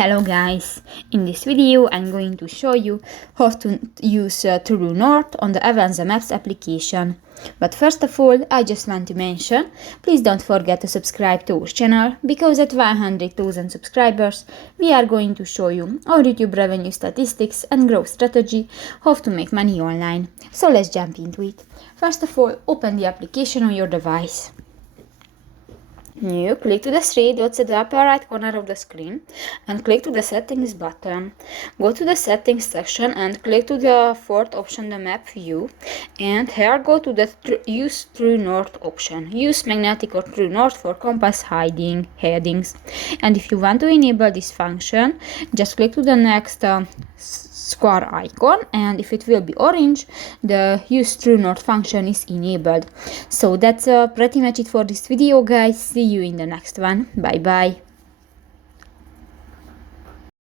Hello guys, in this video I'm going to show you how to use True North on the Avenza Maps application. But first of all, I just want to mention, please don't forget to subscribe to our channel, because at 100,000 subscribers we are going to show you our YouTube revenue statistics and growth strategy, how to make money online. So let's jump into it. First of all, open the application on your device. You click to the three dots at the upper right corner of the screen and click to the settings button. Go to the settings section and click to the fourth option, the map view, and here go to the use true north option. Use magnetic or true north for compass hiding headings. And if you want to enable this function, just click to the next square icon, and if it will be orange, the use true north function is enabled. So that's pretty much it for this video, guys. See you in the next one. Bye bye.